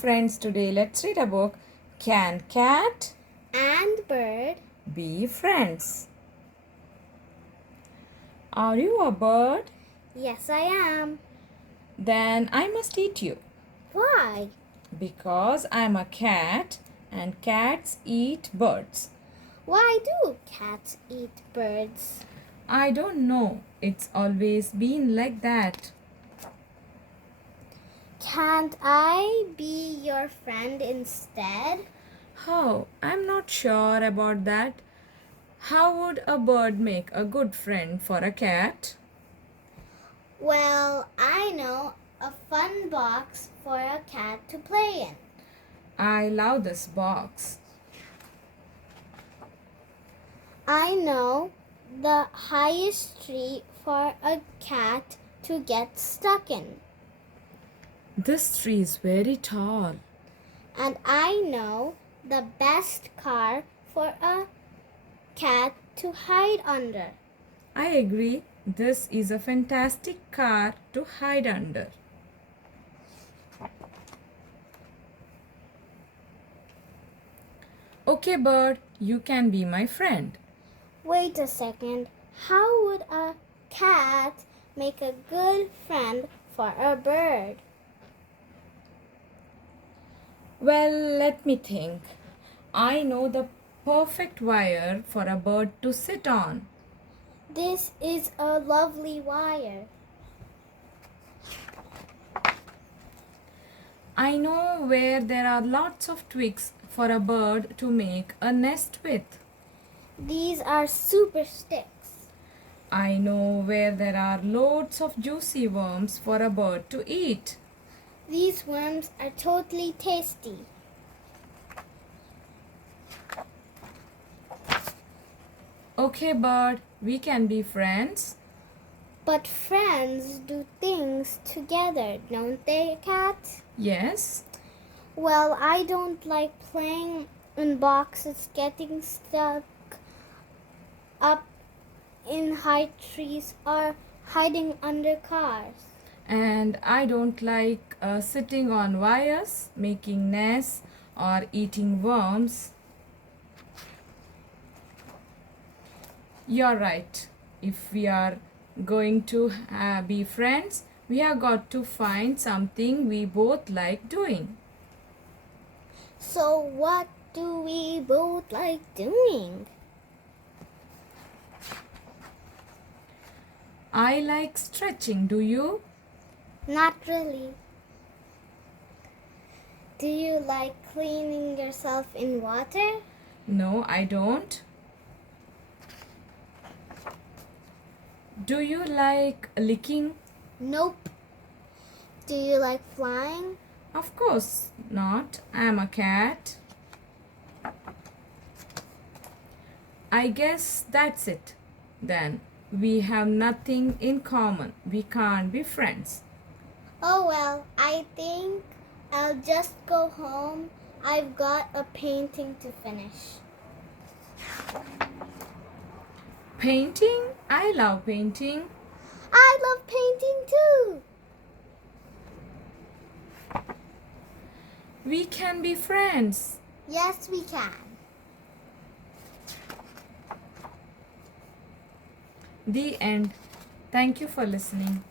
friends, today let's read a book. Can cat and bird be friends? Are you a bird? Yes, I am. Then I must eat you. Why? Because I'm a cat and cats eat birds. Why do cats eat birds? I don't know. It's always been like that. Can't I be your friend instead? How? I'm not sure about that. How would a bird make a good friend for a cat? Well, I know a fun box for a cat to play in. I love this box. I know the highest tree for a cat to get stuck in. This tree is very tall. And I know the best car for a cat to hide under. I agree. This is a fantastic car to hide under. Okay, bird, you can be my friend. Wait a second. How would a cat make a good friend for a bird? Well, let me think. I know the perfect wire for a bird to sit on. This is a lovely wire. I know where there are lots of twigs for a bird to make a nest with. These are super sticks. I know where there are loads of juicy worms for a bird to eat. These worms are totally tasty. Okay, bird, we can be friends. But friends do things together, don't they, cat? Yes. Well, I don't like playing in boxes, getting stuck up in high trees, or hiding under cars. And I don't like sitting on wires, making nests, or eating worms. You're right. If we are going to be friends, we have got to find something we both like doing. So, what do we both like doing? I like stretching. Do you? Not really. Do you like cleaning yourself in water? No, I don't. Do you like licking? Nope. Do you like flying? Of course not. I am a cat. I guess that's it. Then we have nothing in common. We can't be friends. Oh well, I think I'll just go home. I've got a painting to finish. Painting? I love painting. I love painting too. We can be friends. Yes, we can. The end. Thank you for listening.